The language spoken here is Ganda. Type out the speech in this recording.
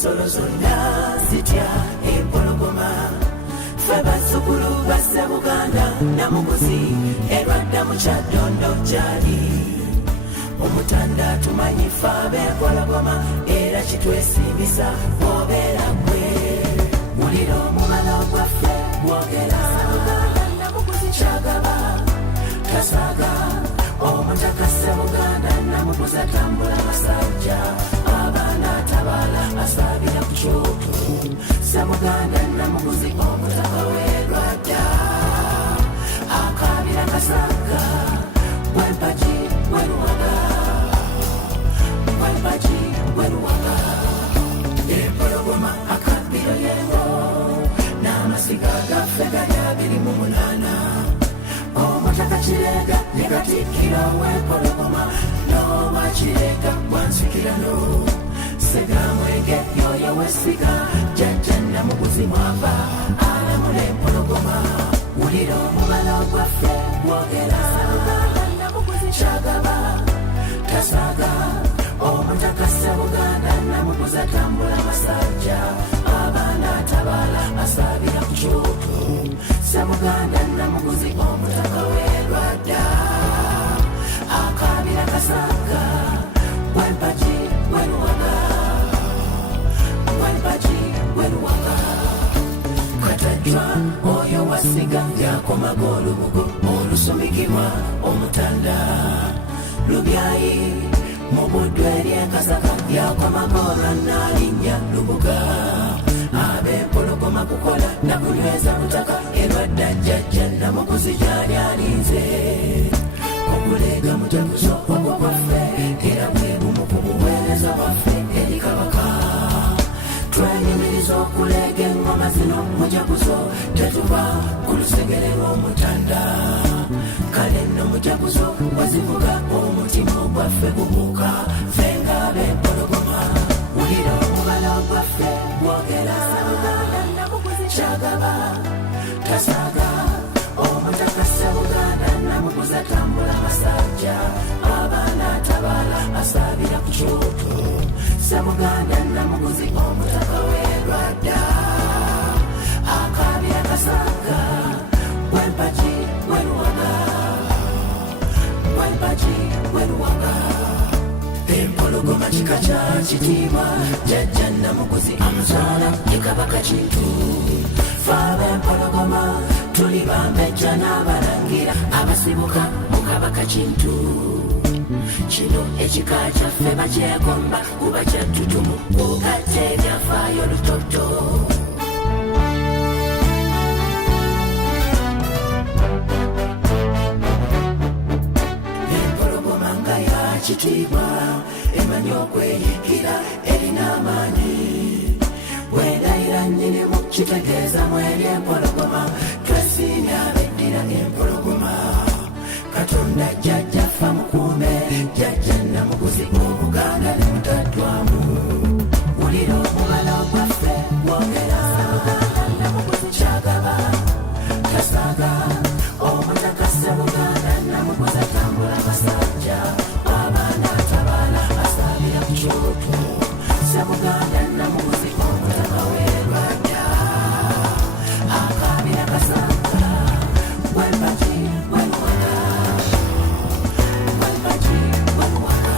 ensolo zonna zitya empologoma. Ffe bazzukulu ba Sseruganda Namuguzi erwadda mu Kyaddondo gyali. Omutanda tumanyi ffe ab'empologoma era kitwesiimisa obeera gwe. Wulira omubala gwaffe gwogera Kyagaba tasaaga. Omutaka Sseruganda Namuguzi atambula masajja, abaana atabaala asaabira ku kyoto. Sseruganda Namuguzi omutaka w'erwadda akaabira kasaaga. Bwempagi bweruwaga, bwempagi bweruwaga. Empologoma akabbiro yengo n'amasiga gaffe gali 28. Omutaka Kireega ne Katikkiro w'empologoma n'owa Kireega Bwansikirano. Ssegamwenge y'oyo w'essiga Jjajja Namuguzi mwava alamula empologoma. Wulira omubala gwaffe gwogera Kyagaba tasaaga. Omutaka Sseruganda Namuguzi atambula masajja, abaana atabaala asaabira ku kyoto. Sseruganda Namuguzi omutaka w'erwadda akaabira kasaaga. Bwempagi bweruwaga, bwempagi bweruwaga. Katajjwa oyo wasiga yakomaga olubugo olusumikibwa omutanda. Lubyayi mu buddu ery'enkasaka yakomaga olwannalinnya Lubuga. Ab'empologoma kukola na kunyweza butaka erwadda Jjajja Namuguzi gyali alinze. Okuleega mujaguzo ogwo gwaffe era bwe bumu ku buweereza bwaffe eri Kabaka. Twenyumiriza okuleega engoma zino mujaguzo tetuva ku lusegere lw'omutanda. Kale nno mujaguzo wazivuga omutima ogwaffe gubuuka ffe ng'ab'empologoma. Wulira omubala gwaffe gwogera Kyagaba tasaaga. Omutaka Sseruganda Namuguzi atambula masajja, abaana atabaala asaabira ku kyoto. Sseruganda Namuguzi omutaka w'erwadda akaabira kasaaga. Bwempagi bweruwaga, bwempagi bweruwaga. Empologoma kika kya kitiibwa, Jjajja Namuguzi amuzaala ye Kabaka Kintu. Ffe ab'empologoma tuli bambejja n'abalangira abasibuka mu Kabaka Kintu. Kino ekika kyaffe bakyegomba kuba kyattutumu kugatta ebyafaayo lutoto. Empologoma nga ya kitiibwa emanyi okweyigira erina amaanyi. Bwendayira nnyinimu kitegeeza mweri empologoma twesiimye abeddira empologoma. Katonda Jjajja ffe mukuume Jjajja Namuguzi Obuganda ne mutaddwamu. Wulira omubala gwaffe gwogera Kyagaba tasaaga. Omutaka Sseruganda Namuguzi atambula masajja, abaana atabaala asaabira ku kyoto. Sseruganda Namuguzi omutaka w'erwadda akaabira kasaaga. Bwempagi bweruwaga, bwempagi bweruwaga.